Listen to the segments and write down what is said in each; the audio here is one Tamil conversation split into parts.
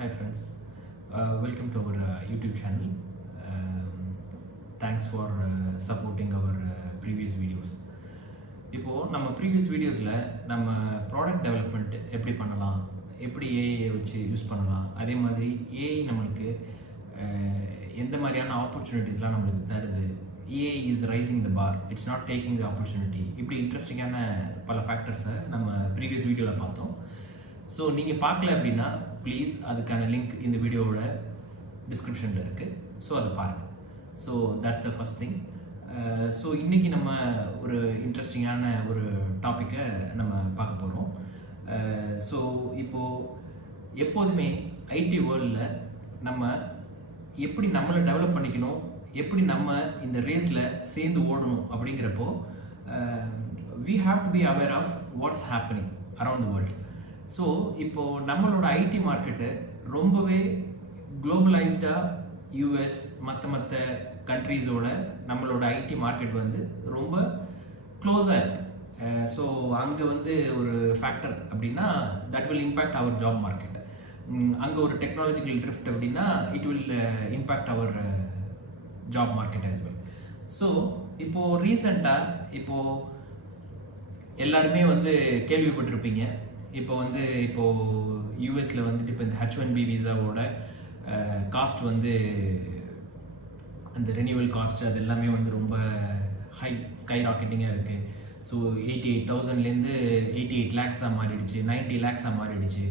Hi friends, welcome to our YouTube channel. Thanks for supporting our previous videos. இப்போது நம்ம ப்ரீவியஸ் வீடியோஸில் நம்ம ப்ராடக்ட் டெவலப்மெண்ட் எப்படி பண்ணலாம், எப்படி ஏஐயை வச்சு யூஸ் பண்ணலாம், அதே மாதிரி ஏஐ நம்மளுக்கு எந்த மாதிரியான ஆப்பர்ச்சுனிட்டிஸ்லாம் நம்மளுக்கு தருது, AI is rising the bar, it's not taking the opportunity, இப்படி இன்ட்ரெஸ்டிங்கான பல ஃபேக்டர்ஸை நம்ம ப்ரீவியஸ் வீடியோவில் பார்த்தோம். ஸோ நீங்கள் பார்க்கல அப்படின்னா ப்ளீஸ் அதுக்கான லிங்க் இந்த வீடியோவோட டிஸ்கிரிப்ஷனில் இருக்குது. ஸோ அதை பாருங்கள். So that's the first thing. So இன்றைக்கி நம்ம ஒரு இன்ட்ரெஸ்டிங்கான ஒரு டாப்பிக்கை நம்ம பார்க்க போகிறோம். ஸோ இப்போது எப்போதுமே ஐடி வேர்ல்டில் நம்ம எப்படி நம்மளை டெவலப் பண்ணிக்கணும், எப்படி நம்ம இந்த ரேஸில் சேர்ந்து ஓடணும் அப்படிங்கிறப்போ we have to be aware of what's happening around the world. So இப்போது நம்மளோட ஐடி மார்க்கெட்டு ரொம்பவே குளோபலைஸ்டாக யூஎஸ் மற்ற கண்ட்ரீஸோட நம்மளோட ஐடி மார்க்கெட் வந்து ரொம்ப க்ளோஸாக இருக்குது. ஸோ அங்கே வந்து ஒரு ஃபேக்டர் அப்படின்னா that will impact our job market. அங்கே ஒரு டெக்னாலஜிக்கல் ட்ரிஃப்ட் அப்படின்னா it will impact our job market as well. So இப்போது ரீசெண்டாக எல்லாருமே வந்து கேள்விப்பட்டிருப்பீங்க. இப்போது யூஎஸில் வந்துட்டு இப்போ இந்த H1B விசாவோட காஸ்ட் வந்து அந்த ரெனியூவல் காஸ்ட் அது எல்லாமே வந்து ரொம்ப ஸ்கை ராக்கெட்டிங்காக இருக்குது. ஸோ 88,000லேருந்து 88 lakhs மாறிடுச்சு, 90 lakhs மாறிடுச்சு.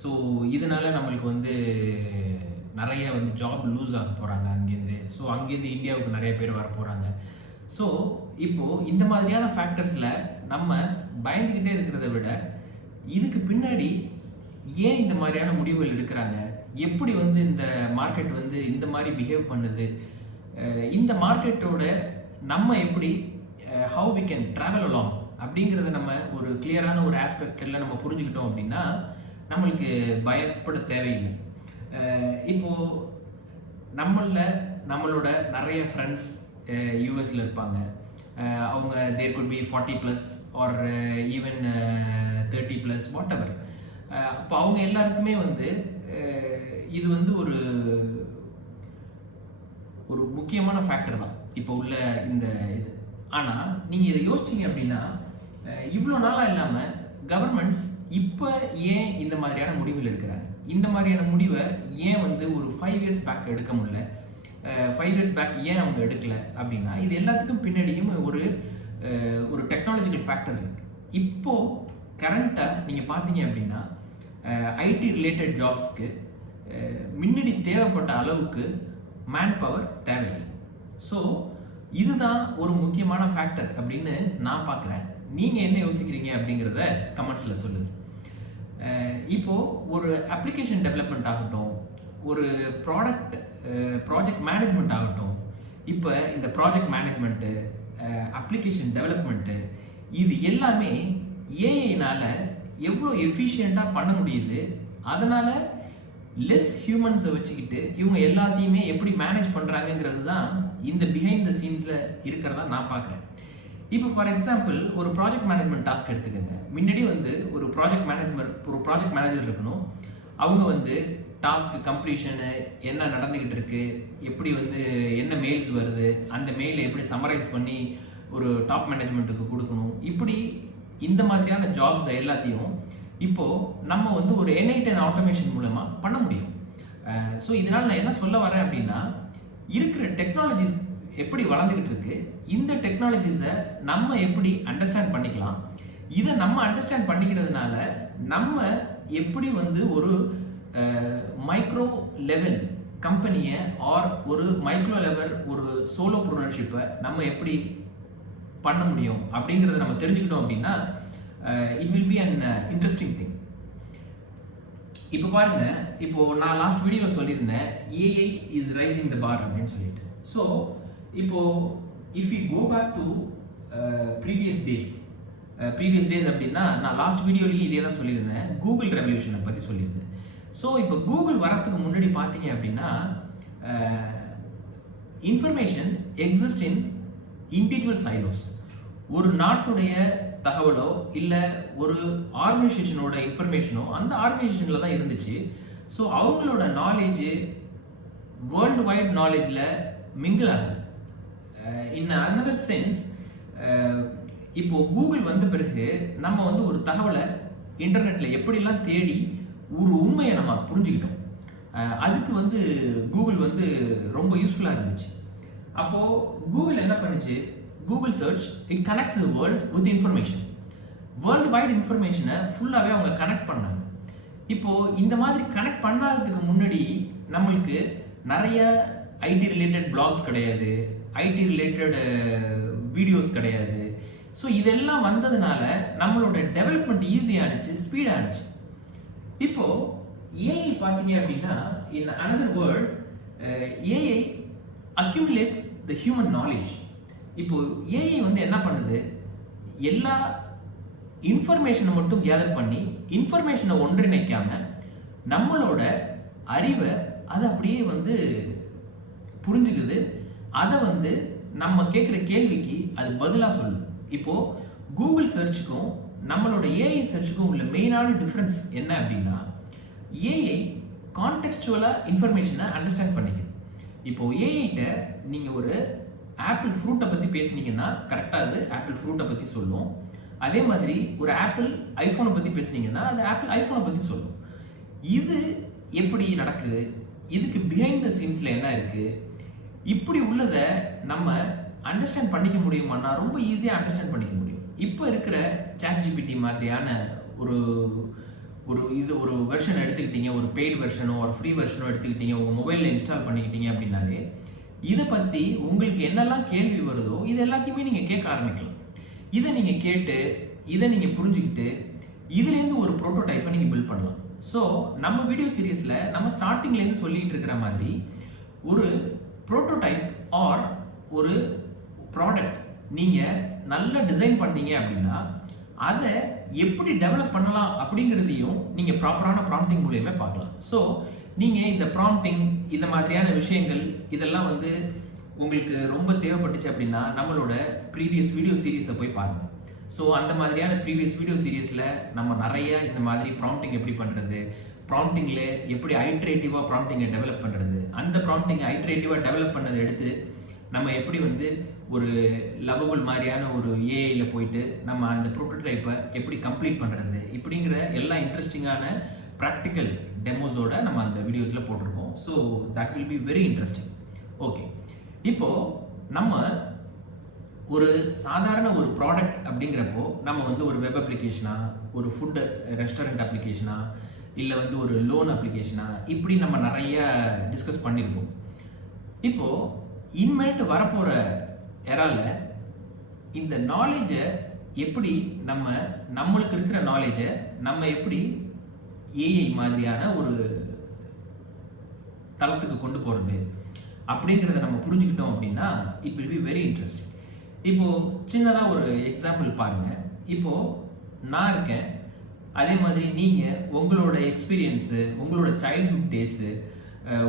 ஸோ இதனால் நம்மளுக்கு வந்து நிறைய வந்து ஜாப் லூஸ் ஆக போகிறாங்க அங்கேருந்து. ஸோ அங்கேருந்து இந்தியாவுக்கு நிறைய பேர் வர போகிறாங்க. ஸோ இப்போது இந்த மாதிரியான ஃபேக்டர்ஸில் நம்ம பயந்துக்கிட்டே இருக்கிறத விட இதுக்கு பின்னாடி ஏன் இந்த மாதிரியான முடிவுகள் எடுக்கிறாங்க, எப்படி வந்து இந்த மார்க்கெட் வந்து இந்த மாதிரி பிஹேவ் பண்ணுது, இந்த மார்க்கெட்டோட நம்ம எப்படி how we can travel along அப்படிங்கிறத நம்ம ஒரு கிளியரான ஒரு ஆஸ்பெக்டில் நம்ம புரிஞ்சுக்கிட்டோம் அப்படின்னா நம்மளுக்கு பயப்பட தேவையில்லை. இப்போது நம்மளோட நிறைய ஃப்ரெண்ட்ஸ் யூஎஸில் இருப்பாங்க. அவங்க they're could be 40+ or even 30+ whatever. அப்போ அவங்க எல்லாருக்குமே வந்து இது வந்து ஒரு முக்கியமான ஃபேக்டர் தான் இப்போ உள்ள இந்த இது. ஆனால் நீங்கள் இதை யோசிச்சிங்க அப்படின்னா இவ்வளோ நாளாக இல்லாமல் கவர்மெண்ட்ஸ் இப்போ ஏன் இந்த மாதிரியான முடிவுகள் எடுக்கிறாங்க, இந்த மாதிரியான முடிவை ஏன் வந்து ஒரு 5 years பேக் எடுக்க முடியல, 5 years பேக் ஏன் அவங்க எடுக்கல அப்படின்னா இது எல்லாத்துக்கும் பின்னாடியும் ஒரு டெக்னாலஜிக்கல் ஃபேக்டர் இருக்குது. இப்போது கரண்ட்டாக நீங்கள் பார்த்தீங்க அப்படின்னா ஐடி ரிலேட்டட் ஜாப்ஸ்க்கு முன்னாடி தேவைப்பட்ட அளவுக்கு மேன் பவர் தேவையில்லை. ஸோ இதுதான் ஒரு முக்கியமான ஃபேக்டர் அப்படின்னு நான் பார்க்குறேன். நீங்கள் என்ன யோசிக்கிறீங்க அப்படிங்கிறத கமெண்ட்ஸில் சொல்லுங்கள். இப்போது ஒரு அப்ளிகேஷன் டெவலப்மெண்ட் ஆகட்டும், ஒரு ப்ராஜெக்ட் மேனேஜ்மெண்ட் ஆகட்டும், இப்போ இந்த ப்ராஜெக்ட் மேனேஜ்மெண்ட்டு, அப்ளிகேஷன் டெவலப்மெண்ட்டு, இது எல்லாமே ஏஐனால் எவ்வளோ எஃபிஷியண்ட்டாக பண்ண முடியுது. அதனால் லெஸ் ஹியூமன்ஸை வச்சுக்கிட்டு இவங்க எல்லாத்தையுமே எப்படி மேனேஜ் பண்ணுறாங்கங்கிறது தான் இந்த பிஹைண்ட் த சீன்ஸில் இருக்கிறதா நான் பார்க்குறேன். இப்போ ஃபார் எக்ஸாம்பிள் ஒரு ப்ராஜெக்ட் மேனேஜ்மெண்ட் டாஸ்க் எடுத்துக்கோங்க. முன்னாடி வந்து ஒரு ப்ராஜெக்ட் மேனேஜர் இருக்கணும். அவங்க வந்து டாஸ்க் கம்ப்ளீஷனு என்ன நடந்துக்கிட்டு இருக்கு, எப்படி வந்து என்ன மெயில்ஸ் வருது, அந்த மெயிலை எப்படி சம்மரைஸ் பண்ணி ஒரு டாப் மேனேஜ்மெண்ட்டுக்கு கொடுக்கணும், இப்படி இந்த மாதிரியான ஜாப்ஸ் எல்லாத்தையும் இப்போது நம்ம வந்து ஒரு N8N ஆட்டோமேஷன் மூலமாக பண்ண முடியும். ஸோ இதனால் நான் என்ன சொல்ல வரேன் அப்படின்னா இருக்கிற டெக்னாலஜிஸ் எப்படி வளர்ந்துக்கிட்டு இருக்கு, இந்த டெக்னாலஜிஸை நம்ம எப்படி அண்டர்ஸ்டாண்ட் பண்ணிக்கலாம், இதை நம்ம அண்டர்ஸ்டாண்ட் பண்ணிக்கிறதுனால நம்ம எப்படி வந்து ஒரு மைக்ரோ லெவல் கம்பெனியை ஆர் ஒரு மைக்ரோ லெவல் ஒரு சோலோப்ரனர்ஷிப்பை நம்ம எப்படி பண்ண முடியும் அப்படிங்கிறத நம்ம தெரிஞ்சுக்கிட்டோம் அப்படின்னா it will be an interesting thing. இப்போ பாருங்க, இப்போது நான் லாஸ்ட் வீடியோவில் சொல்லியிருந்தேன் AI is rising the bar அப்படின்னு சொல்லிட்டு. ஸோ இப்போது if you go back to previous days அப்படின்னா நான் லாஸ்ட் வீடியோலேயும் இதே தான் சொல்லியிருந்தேன், கூகுள் ரெவல்யூஷனை பற்றி சொல்லியிருந்தேன். ஸோ இப்போ கூகுள் வரத்துக்கு முன்னாடி பார்த்தீங்க அப்படின்னா information exist in individual Sailoz. ஒரு நாட்டுடைய தகவலோ இல்லை ஒரு ஆர்கனைசேஷனோட இன்ஃபர்மேஷனோ அந்த ஆர்கனைசேஷனில் தான் இருந்துச்சு. ஸோ அவங்களோட நாலேஜ் வேர்ல்டு வைட் நாலேஜில் மிங்கிள் ஆகுது. இன் அனதர் சென்ஸ், இப்போ கூகுள் வந்த பிறகு நம்ம வந்து ஒரு தகவலை இன்டர்நெட்ல எப்படிலாம் தேடி ஒரு உண்மையை நம்ம புரிஞ்சுக்கிட்டோம். அதுக்கு வந்து கூகுள் வந்து ரொம்ப யூஸ்ஃபுல்லாக இருந்துச்சு. அப்போ கூகுள் என்ன பண்ணுச்சு, Google search it connects the world with information. World wide இன்ஃபர்மேஷனை ஃபுல்லாகவே அவங்க கனெக்ட் பண்ணாங்க. இப்போ இந்த மாதிரி கனெக்ட் பண்ணாததுக்கு முன்னாடி நம்மளுக்கு நிறைய ஐடி ரிலேட்டட் பிளாக்ஸ் கிடையாது, ஐடி ரிலேட்டட் வீடியோஸ் கிடையாது. ஸோ இதெல்லாம் வந்ததுனால நம்மளோட டெவலப்மெண்ட் ஈஸியாகிடுச்சு, ஸ்பீடாகிடுச்சு. இப்போ ஏஐ பார்த்தீங்க அப்படின்னா, in another word, AI accumulates the human knowledge. இப்போ ஏஐ வந்து என்ன பண்ணுது, எல்லா இன்ஃபர்மேஷனை மட்டும் கேதர் பண்ணி இன்ஃபர்மேஷனை ஒன்றிணைக்காம நம்மளோட அறிவை அதை அப்படியே வந்து புரிஞ்சுக்குது. அதை வந்து நம்ம கேட்குற கேள்விக்கு அது பதிலாக சொல்லுது. இப்போ கூகுள் சர்ச்சுக்கும் நம்மளோட ஏஐ சர்ச்சுக்கும் உள்ள மெயினான டிஃப்ரென்ஸ் என்ன அப்படின்னா, ஏஐ கான்டெக்சுவலாக இன்ஃபர்மேஷனை அண்டர்ஸ்டாண்ட் பண்ணிக்குது. இப்போ ஏஐட்ட நீங்கள் ஒரு ஆப்பிள் ஃப்ரூட்டை பற்றி பேசுனீங்கன்னா கரெக்டாக அது ஆப்பிள் ஃப்ரூட்டை பற்றி சொல்லும். அதே மாதிரி ஒரு ஆப்பிள் ஐஃபோனை பற்றி பேசுனீங்கன்னா அது ஆப்பிள் ஐஃபோனை பற்றி சொல்லும். இது எப்படி நடக்குது, இதுக்கு பிஹைண்ட் த சீன்ஸில் என்ன இருக்குது, இப்படி உள்ளதை நம்ம அண்டர்ஸ்டாண்ட் பண்ணிக்க முடியுமானா ரொம்ப ஈஸியாக அண்டர்ஸ்டாண்ட் பண்ணிக்க முடியும். இப்போ இருக்கிற ChatGPT மாதிரியான ஒரு ஒரு வெர்ஷன் எடுத்துக்கிட்டீங்க, ஒரு பெய்டு வெர்ஷனோ ஒரு ஃப்ரீ வெர்ஷனோ எடுத்துக்கிட்டீங்க, உங்கள் மொபைலில் இன்ஸ்டால் பண்ணிக்கிட்டீங்க அப்படின்னாலே இதை பற்றி உங்களுக்கு என்னெல்லாம் கேள்வி வருதோ இது எல்லாத்தையுமே நீங்கள் கேட்க ஆரம்பிக்கலாம். இதை நீங்கள் கேட்டு இதை நீங்கள் புரிஞ்சுக்கிட்டு இதுலேருந்து ஒரு ப்ரோட்டோடைப்பை நீங்கள் பில்ட் பண்ணலாம். ஸோ நம்ம வீடியோ சீரியஸில் நம்ம ஸ்டார்டிங்லேருந்து சொல்லிகிட்டு இருக்கிற மாதிரி ஒரு ப்ரோட்டோடைப் ஆர் ஒரு ப்ராடக்ட் நீங்கள் நல்லா டிசைன் பண்ணீங்க அப்படின்னா அதை எப்படி டெவலப் பண்ணலாம் அப்படிங்கிறதையும் நீங்கள் ப்ராப்பரான ப்ராம்ப்டிங் மூலியமே பார்க்கலாம். ஸோ நீங்கள் இந்த ப்ராம்ப்டிங் இந்த மாதிரியான விஷயங்கள் இதெல்லாம் வந்து உங்களுக்கு ரொம்ப தேவைப்பட்டுச்சு அப்படின்னா நம்மளோட ப்ரீவியஸ் வீடியோ சீரீஸை போய் பாருங்கள். ஸோ அந்த மாதிரியான ப்ரீவியஸ் வீடியோ சீரீஸில் நம்ம நிறைய இந்த மாதிரி ப்ராம்ப்டிங் எப்படி பண்ணுறது, ப்ராம்ப்டிங்கில் எப்படி ஐட்ரேட்டிவாக ப்ராம்ப்டிங்கை டெவலப் பண்ணுறது, அந்த ப்ராம்ப்டிங்கை ஐட்ரேட்டிவாக டெவலப் பண்ணதை எடுத்து நம்ம எப்படி வந்து ஒரு லவபிள் மாதிரியான ஒரு ஏஐயில் போயிட்டு நம்ம அந்த ப்ரோட்டோடைப்பை எப்படி கம்ப்ளீட் பண்ணுறது, இப்படிங்கிற எல்லா இன்ட்ரெஸ்டிங்கான ப்ராக்டிக்கல் டெமோஸோட நம்ம அந்த வீடியோஸில் போட்டிருக்கோம். So that will be very interesting. Okay, இப்போது நம்ம ஒரு சாதாரண ஒரு ப்ராடக்ட் அப்படிங்கிறப்போ நம்ம வந்து ஒரு வெப் அப்ளிகேஷனா, ஒரு ஃபுட் ரெஸ்டாரண்ட் அப்ளிகேஷனா, இல்லை வந்து ஒரு லோன் அப்ளிகேஷனா, இப்படி நம்ம நிறைய டிஸ்கஸ் பண்ணியிருக்கோம். இப்போது இன்மேல்ட்டு வரப்போகிற எரால இந்த நாலேஜை எப்படி நம்மளுக்கு இருக்கிற நாலேஜை நம்ம எப்படி ஏஐ மாதிரியான ஒரு தளத்துக்கு கொண்டு போகிறது அப்படிங்கிறத நம்ம புரிஞ்சுக்கிட்டோம் அப்படின்னா it will be very interesting. இப்போது சின்னதாக ஒரு எக்ஸாம்பிள் பாருங்கள். இப்போது நான் இருக்கேன், அதே மாதிரி நீங்கள் உங்களோட எக்ஸ்பீரியன்ஸு, உங்களோட சைல்ட்ஹுட் டேஸு,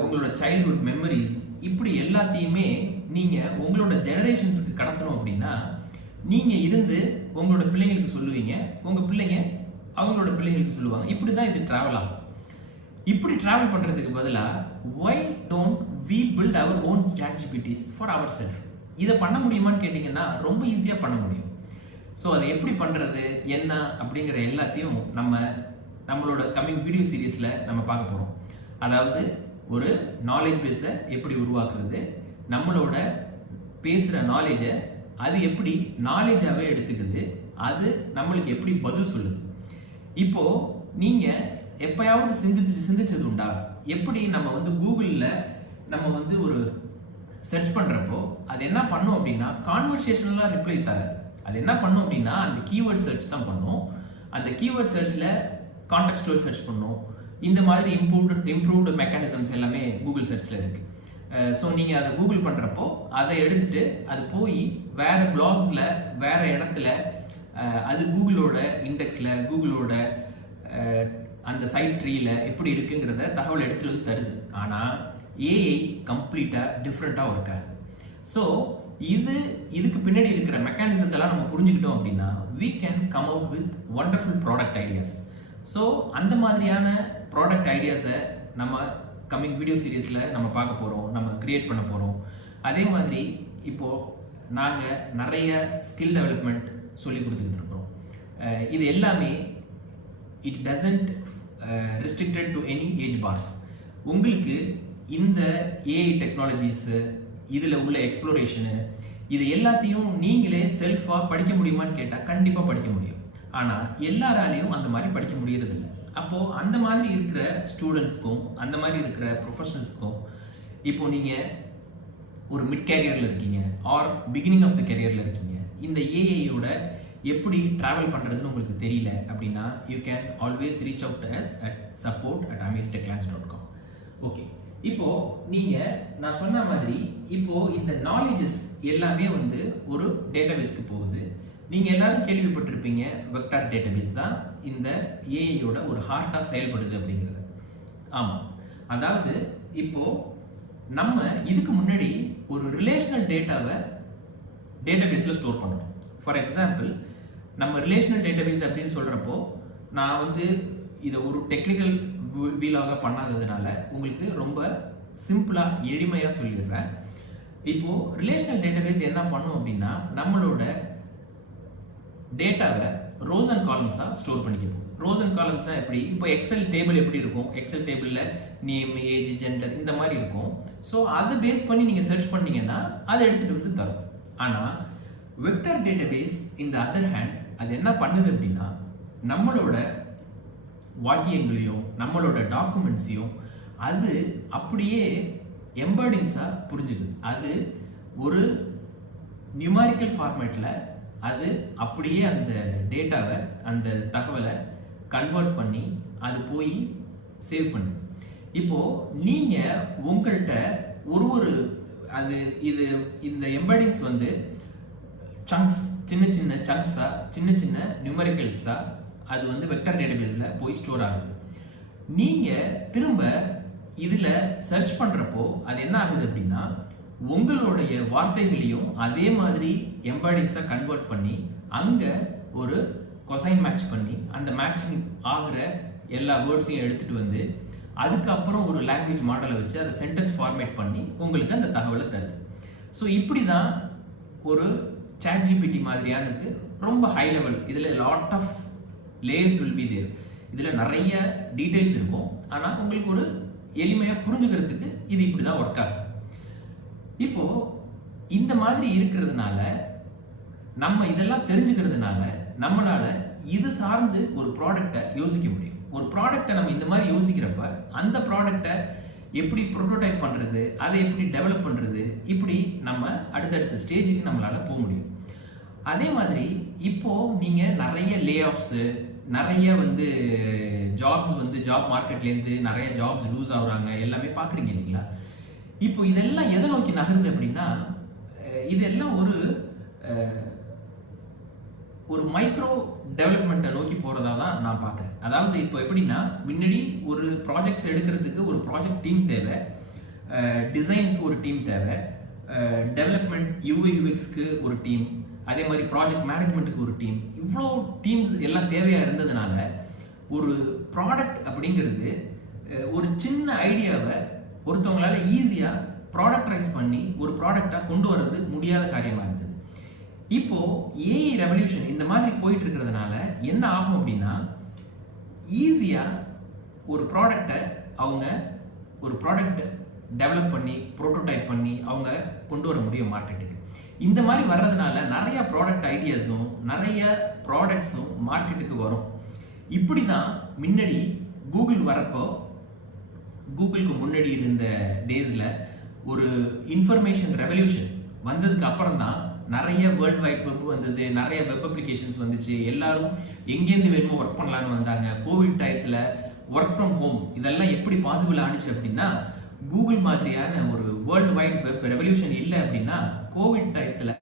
உங்களோட சைல்ட்ஹுட் மெமரிஸ், இப்படி எல்லாத்தையுமே நீங்கள் உங்களோட ஜெனரேஷன்ஸுக்கு கடத்தணும் அப்படின்னா நீங்கள் இருந்து உங்களோட பிள்ளைங்களுக்கு சொல்லுவீங்க, உங்கள் பிள்ளைங்க அவங்களோட பிள்ளைங்களுக்கு சொல்லுவாங்க. இப்படி தான் இது ட்ராவல் ஆகும். இப்படி ட்ராவல் பண்ணுறதுக்கு பதிலாக why don't we build our own ChatGPTs for ourselves? இதை பண்ண முடியுமான்னு கேட்டிங்கன்னா ரொம்ப ஈஸியாக பண்ண முடியும். ஸோ அதை எப்படி பண்ணுறது என்ன அப்படிங்கிற எல்லாத்தையும் நம்மளோட கம்மிங் வீடியோ சீரீஸில் நம்ம பார்க்க போகிறோம். அதாவது ஒரு நாலேஜ் பேஸை எப்படி உருவாக்குறது, நம்மளோட பேசுகிற நாலேஜை அது எப்படி நாலேஜாகவே எடுத்துக்குது, அது நம்மளுக்கு எப்படி பதில் சொல்லுது. இப்போது நீங்கள் எப்பயாவது சிந்திச்சது உண்டா, எப்படி நம்ம வந்து கூகுளில் நம்ம வந்து ஒரு சர்ச் பண்ணுறப்போ அது என்ன பண்ணும் அப்படின்னா கான்வர்சேஷனலாக ரிப்ளை தராது. அது என்ன பண்ணும் அப்படின்னா அந்த கீவேர்ட் சர்ச் தான் பண்ணும். அந்த கீவேர்ட் சர்ச்சில் கான்டெக்ஸ்டுவல் சர்ச் பண்ணும். இந்த மாதிரி இம்ப்ரூவ்டு மெக்கானிசம்ஸ் எல்லாமே கூகுள் சர்ச்சில் இருக்குது. ஸோ நீங்கள் அதை கூகுள் பண்ணுறப்போ அதை எடுத்துகிட்டு அது போய் வேறு பிளாக்ஸில் வேறு இடத்துல அது கூகுளோட இண்டெக்ஸில் கூகுளோட அந்த சைட் ட்ரீயில் எப்படி இருக்குங்கிறத தகவல் எடுத்துகிட்டு வந்து தருது. ஆனால் ஏஐ கம்ப்ளீட்டாக டிஃப்ரெண்ட்டாக இருக்காது. ஸோ இதுக்கு பின்னாடி இருக்கிற மெக்கானிசத்தெல்லாம் நம்ம புரிஞ்சுக்கிட்டோம் அப்படின்னா we can come out with wonderful product ideas. So அந்த மாதிரியான ப்ராடக்ட் ஐடியாஸை நம்ம கம்மிங் வீடியோ சீரீஸில் நம்ம பார்க்க போகிறோம், நம்ம கிரியேட் பண்ண போகிறோம். அதே மாதிரி இப்போது நாங்கள் நிறைய ஸ்கில் டெவலப்மெண்ட் சொல்லி கொடுத்துக்கிட்டு இருக்கிறோம். இது எல்லாமே it doesn't restricted to any age bars. உங்களுக்கு இந்த ஏஐ டெக்னாலஜிஸு, இதில் உள்ள எக்ஸ்ப்ளோரேஷனு, இது எல்லாத்தையும் நீங்களே செல்ஃபாக படிக்க முடியுமான்னு கேட்டால் கண்டிப்பாக படிக்க முடியும். ஆனால் எல்லாராலையும் அந்த மாதிரி படிக்க முடியறதில்லை. அப்போது அந்த மாதிரி இருக்கிற ஸ்டூடெண்ட்ஸ்க்கும் அந்த மாதிரி இருக்கிற ப்ரொஃபஷனல்ஸ்க்கும் இப்போ நீங்கள் ஒரு மிட் கேரியரில் இருக்கீங்க ஆர் பிகினிங் ஆஃப் த கேரியரில் இருக்கீங்க, இந்த ஏஐயோட எப்படி ட்ராவல் பண்ணுறதுன்னு உங்களுக்கு தெரியல அப்படின்னா you can always reach out us at support@amaztechlance.com. Okay, இப்போது நீங்கள் நான் சொன்ன மாதிரி இப்போது இந்த நாலேஜஸ் எல்லாமே வந்து ஒரு டேட்டாபேஸ்க்கு போகுது. நீங்கள் எல்லாரும் கேள்விப்பட்டிருப்பீங்க, வெக்டார் டேட்டாபேஸ் தான் இந்த ஏஐயோட ஒரு ஹார்ட்டாக செயல்படுது அப்படிங்கிறது. ஆமாம், அதாவது இப்போது நம்ம இதுக்கு முன்னாடி ஒரு ரிலேஷனல் டேட்டாவை டேட்டாபேஸில் ஸ்டோர் பண்ணணும். ஃபார் எக்ஸாம்பிள், நம்ம ரிலேஷனல் டேட்டாபேஸ் அப்படின்னு சொல்கிறப்போ நான் வந்து இதை ஒரு டெக்னிக்கல் வீலாக பண்ணாததுனால உங்களுக்கு ரொம்ப சிம்பிளாக எளிமையாக சொல்லிடுறேன். இப்போது ரிலேஷனல் டேட்டாபேஸ் என்ன பண்ணும் அப்படின்னா நம்மளோட டேட்டாவை ரோஸ் அண்ட் காலம்ஸாக ஸ்டோர் பண்ணிக்க போகுது. ரோஸ் அண்ட் காலம்ஸ்னால் எப்படி? இப்போ எக்ஸல் டேபிள் எப்படி இருக்கும்? எக்ஸல் டேபிளில் நேம், ஏஜ், ஜெண்டர் இந்த மாதிரி இருக்கும். ஸோ அதை பேஸ் பண்ணி நீங்கள் சர்ச் பண்ணீங்கன்னா அதை எடுத்துகிட்டு வந்து தரும். ஆனால் வெக்டார் டேட்டாபேஸ் இந்த அதர் ஹேண்ட் அது என்ன பண்ணுது அப்படின்னா நம்மளோட வாக்கியங்களையும் நம்மளோட டாக்குமெண்ட்ஸையும் அது அப்படியே எம்பர்டிங்ஸாக புரிஞ்சுக்குது. அது ஒரு நியூமரிக்கல் ஃபார்மேட்டில் அது அப்படியே அந்த டேட்டாவை, அந்த தகவலை கன்வெர்ட் பண்ணி அது போய் சேவ் பண்ணுது. இப்போது நீங்கள் உங்கள்கிட்ட ஒரு அது இது இந்த எம்பர்டிங்ஸ் வந்து சங்க்ஸ், சின்ன சின்ன சங்க்ஸாக, சின்ன சின்ன நியூமரிக்கல்ஸாக அது வந்து வெக்டார் டேட்டாபேஸில் போய் ஸ்டோர் ஆகுது. நீங்கள் திரும்ப இதில் சர்ச் பண்ணுறப்போ அது என்ன ஆகுது அப்படின்னா உங்களுடைய வார்த்தைகளையும் அதே மாதிரி எம்பர்டிங்ஸாக கன்வெர்ட் பண்ணி அங்கே ஒரு கொசைன் மேட்ச் பண்ணி அந்த மேட்சிங் ஆகிற எல்லா வேர்ட்ஸையும் எடுத்துகிட்டு வந்து அதுக்கப்புறம் ஒரு லாங்குவேஜ் மாடலை வச்சு அதை சென்டென்ஸ் ஃபார்மேட் பண்ணி உங்களுக்கு அந்த தகவலை தருது. ஸோ இப்படி தான் ஒரு ChatGPT மாதிரியானது ரொம்ப ஹை லெவல். இதில் lot of layers will be there. இதில் நிறைய டீட்டெயில்ஸ் இருக்கும். ஆனால் உங்களுக்கு ஒரு எளிமையாக புரிஞ்சுக்கிறதுக்கு இது இப்படி தான் ஒர்க் ஆகும். இப்போது இந்த மாதிரி இருக்கிறதுனால நம்ம இதெல்லாம் தெரிஞ்சுக்கிறதுனால நம்மளால் இது சார்ந்து ஒரு ப்ராடக்டை யோசிக்க முடியும். ஒரு ப்ராடக்டை நம்ம இந்த மாதிரி யோசிக்கிறப்ப அந்த ப்ராடக்டை எப்படி ப்ரோட்டோடைப் பண்ணுறது, அதை எப்படி டெவலப் பண்ணுறது, இப்படி நம்ம அடுத்தடுத்த ஸ்டேஜுக்கு நம்மளால் போக முடியும். அதே மாதிரி இப்போது நீங்கள் நிறைய லே ஆஃப்ஸு, நிறைய வந்து ஜாப்ஸ் வந்து ஜாப் மார்க்கெட்லேருந்து நிறைய ஜாப்ஸ் லூஸ் ஆகுறாங்க, எல்லாமே பார்க்குறீங்க இல்லைங்களா? இப்போ இதெல்லாம் எதை நோக்கி நகருது அப்படின்னா இதெல்லாம் ஒரு மைக்ரோ டெவலப்மெண்ட்டை நோக்கி போகிறதா தான் நான் பார்க்குறேன். அதாவது இப்போ எப்படின்னா முன்னாடி ஒரு ப்ராஜெக்ட்ஸ் எடுக்கிறதுக்கு ஒரு ப்ராஜெக்ட் டீம் தேவை, டிசைனுக்கு ஒரு டீம் தேவை, டெவலப்மெண்ட் UIUXக்கு ஒரு டீம், அதே மாதிரி ப்ராஜெக்ட் மேனேஜ்மெண்ட்டுக்கு ஒரு டீம், இவ்வளோ டீம்ஸ் எல்லாம் தேவையாக இருந்ததுனால ஒரு ப்ராடக்ட் அப்படிங்கிறது ஒரு சின்ன ஐடியாவை ஒருத்தவங்களால ஈஸியாக ப்ராடக்டைஸ் பண்ணி ஒரு ப்ராடக்டாக கொண்டு வர்றது முடியாத காரியமாக இருந்தது. இப்போது ஏஐ ரெவல்யூஷன் இந்த மாதிரி போயிட்டு இருக்கிறதுனால என்ன ஆகும் அப்படின்னா ஈஸியாக ஒரு ப்ராடக்டை அவங்க ஒரு ப்ராடக்ட் டெவலப் பண்ணி ப்ரோட்டோடைப் பண்ணி அவங்க கொண்டு வர முடியும் மார்க்கெட்டுக்கு. இந்த மாதிரி வர்றதுனால நிறைய ப்ராடக்ட் ஐடியாஸும் நிறைய ப்ராடக்ட்ஸும் மார்க்கெட்டுக்கு வரும். இப்படி தான் முன்னாடி கூகுள் வரப்போ, கூகுளுக்கு முன்னாடி இருந்த டேஸில் ஒரு இன்ஃபர்மேஷன் ரெவல்யூஷன் வந்ததுக்கு அப்புறம் தான் நிறைய வேர்ல்ட் வைட் வெப் வந்தது, நிறைய வெப் அப்ளிகேஷன்ஸ் வந்துச்சு, எல்லாரும் எங்கேருந்து வேணுமோ ஒர்க் பண்ணலான்னு வந்தாங்க. கோவிட் டயத்தில் ஒர்க் ஃப்ரம் ஹோம் இதெல்லாம் எப்படி பாசிபிள் ஆனிச்சு அப்படின்னா கூகுள் மாதிரியான ஒரு வேர்ல்டு வைட் வெப் ரெவல்யூஷன் இல்லை அப்படின்னா கோவிட் டயத்தில்